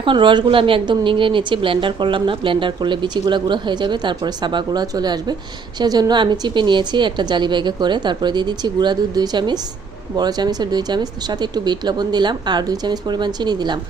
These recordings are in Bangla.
এখন রসগুলো আমি একদম নিংড়ে নিচ্ছি, ব্লেন্ডার করলাম না, ব্লেন্ডার করলে বিচিগুলো গুঁড়ো হয়ে যাবে, তারপরে সাবাগুলো চলে আসবে। সেজন্য আমি চিপে নিয়েছি একটা জালি ব্যাগে করে। তারপরে দিয়ে দিচ্ছি গুঁড়া দুধ 2 চামচ, বড় চামচের 2 চামচ, সাথে একটু বিট লবণ দিলাম আর 2 চামচ পরিমাণ চিনি দিলাম।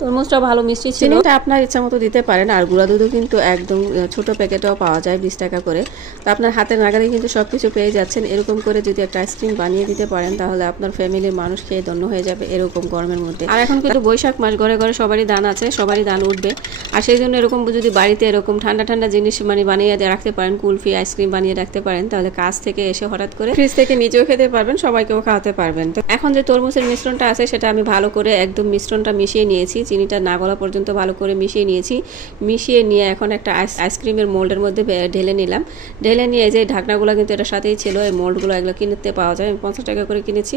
তরমুজটা ভালো মিষ্টি ছিল, চিনিটা আপনার ইচ্ছা মতো দিতে পারেন। আর গুঁড়া দুধও কিন্তু একদম ছোট প্যাকেটেও পাওয়া যায় 20 টাকা করে। তো আপনার হাতের নাগালে কিন্তু সব কিছু পেয়ে যাচ্ছেন। এরকম করে যদি একটা আইসক্রিম বানিয়ে দিতে পারেন তাহলে আপনার ফ্যামিলির মানুষ খেয়ে ধন্য হয়ে যাবে এরকম গরমের মধ্যে। আর এখন কিন্তু বৈশাখ মাস, ঘরে ঘরে সবারই ধান আছে, সবারই ধান উঠবে। আর সেই জন্য এরকম যদি বাড়িতে এরকম ঠান্ডা ঠান্ডা জিনিস বানিয়ে রাখতে পারেন, কুলফি আইসক্রিম বানিয়ে রাখতে পারেন, তাহলে কাজ থেকে এসে হঠাৎ করে ফ্রিজ থেকে নিজেও খেতে পারবেন, সবাইকেও খাওয়াতে পারবেন। তো এখন যে তরমুজের মিশ্রণটা আছে সেটা আমি ভালো করে একদম মিশ্রণটা মিশিয়ে নিয়েছি, চিনিটা না গলা পর্যন্ত ভালো করে মিশিয়ে নিয়েছি। মিশিয়ে নিয়ে এখন একটা আইসক্রিমের মোল্ডের মধ্যে ঢেলে নিলাম। ঢেলে নিয়ে যে ঢাকনাগুলো কিন্তু এটার সাথেই ছিল, এই মোল্ডগুলো এগুলো কিনতে পাওয়া যায়, আমি 50 টাকা করে কিনেছি।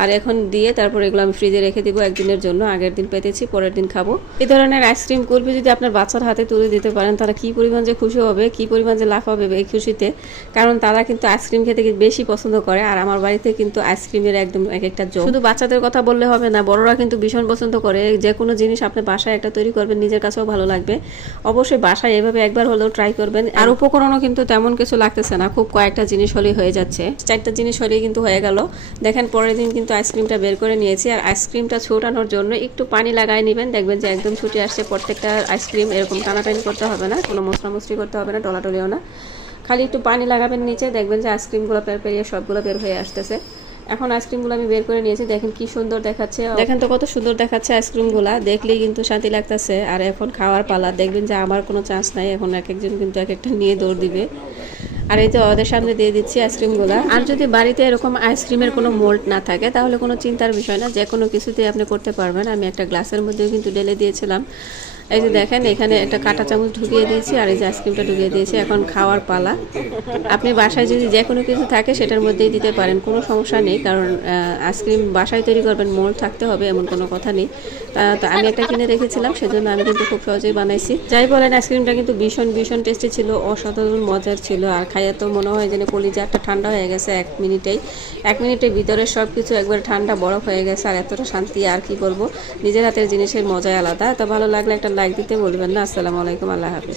আর এখন দিয়ে তারপর এগুলো আমি ফ্রিজে রেখে দিব একদিনের জন্য। আগের দিন পেতেছি, পরের দিন খাবো। এই ধরনের আইসক্রিম কুলফি যদি আপনার বাচ্চার হাতে তুলে দিতে পারেন, তারা কি পরিমাণ যে খুশি হবে, কি পরিমাণ যে লাফ হবে এই খুশিতে। কারণ তারা কিন্তু আইসক্রিম খেতে বেশি পছন্দ করে। আর আমার বাড়িতে কিন্তু আইসক্রিমের একদম এক একটা জোক। শুধু বাচ্চাদের কথা বললে হবে না, বড়রা কিন্তু ভীষণ পছন্দ করে। যে কোনো জিনিস আপনি বাসায় একটা তৈরি করবেন, নিজের কাছেও ভালো লাগবে। অবশ্যই বাসায় এভাবে একবার হলেও ট্রাই করবেন। আর উপকরণও কিন্তু তেমন কিছু লাগতেছে না, খুব কয়েকটা জিনিস হলেই হয়ে যাচ্ছে। 4টা জিনিস হলেই কিন্তু হয়ে গেল। দেখেন পরের দিন কিন্তু আইসক্রিমটা বের করে নিয়েছি। আর আইসক্রিমটা ছোটানোর জন্য একটু পানি লাগাই নেবেন, দেখবেন যে একদম ছুটে আসছে প্রত্যেকটা আইসক্রিম। এরকম টানাটানি করতে হবে না, কোনো মশলামশলি করতে হবে না, টলাটলিও না, খালি একটু পানি লাগাবেন নিচে, দেখবেন যে আইসক্রিমগুলো পেরিয়ে সবগুলো বের হয়ে আসতেছে। এখন আইসক্রিমগুলো আমি বের করে নিয়েছি, দেখেন কি সুন্দর দেখাচ্ছে। দেখেন তো কত সুন্দর দেখাচ্ছে আইসক্রিমগুলো, দেখলেই কিন্তু শান্তি লাগতেছে। আর এখন খাওয়ার পালা, দেখবেন যে আমার কোনো চান্স নাই, এখন এক একজন কিন্তু এক একটা নিয়ে দৌড় দিবে। আর এই তো ওদের সামনে দিয়ে দিচ্ছি আইসক্রিমগুলো। আর যদি বাড়িতে এরকম আইসক্রিমের কোনো মোল্ড না থাকে তাহলে কোনো চিন্তার বিষয় না, যে কোনো কিছুতেই আপনি করতে পারবেন। আমি একটা গ্লাসের মধ্যেও কিন্তু ঢেলে দিয়েছিলাম। এই যে দেখেন এখানে একটা কাঁটা চামচ ঢুকিয়ে দিয়েছি আর এই যে আইসক্রিমটা ঢুকিয়ে দিয়েছি। এখন খাওয়ার পালা। আপনি বাসায় যদি যে কোনো কিছু থাকে সেটার মধ্যেই দিতে পারেন, কোনো সমস্যা নেই। কারণ আইসক্রিম বাসায় তৈরি করবেন, মোল্ড থাকতে হবে এমন কোনো কথা নেই। তো আমি একটা কিনে রেখেছিলাম, সেজন্য আমি কিন্তু খুব সহজেই বানাইছি। যাই বলেন, আইসক্রিমটা কিন্তু ভীষণ ভীষণ টেস্টি ছিল, অসাধারণ মজার ছিল। আর খাইয়া তো মনে হয় যেন কলিজা একটা ঠান্ডা হয়ে গেছে 1 মিনিটের ভিতরে সব কিছু একবার ঠান্ডা বরফ হয়ে গেছে। আর এতটা শান্তি আর কি করব, নিজের হাতের জিনিসের মজাই আলাদা। তো ভালো লাগলে একটা লাইক দিতে বলবেন না। আসসালামু আলাইকুম, আল্লাহ হাফেজ।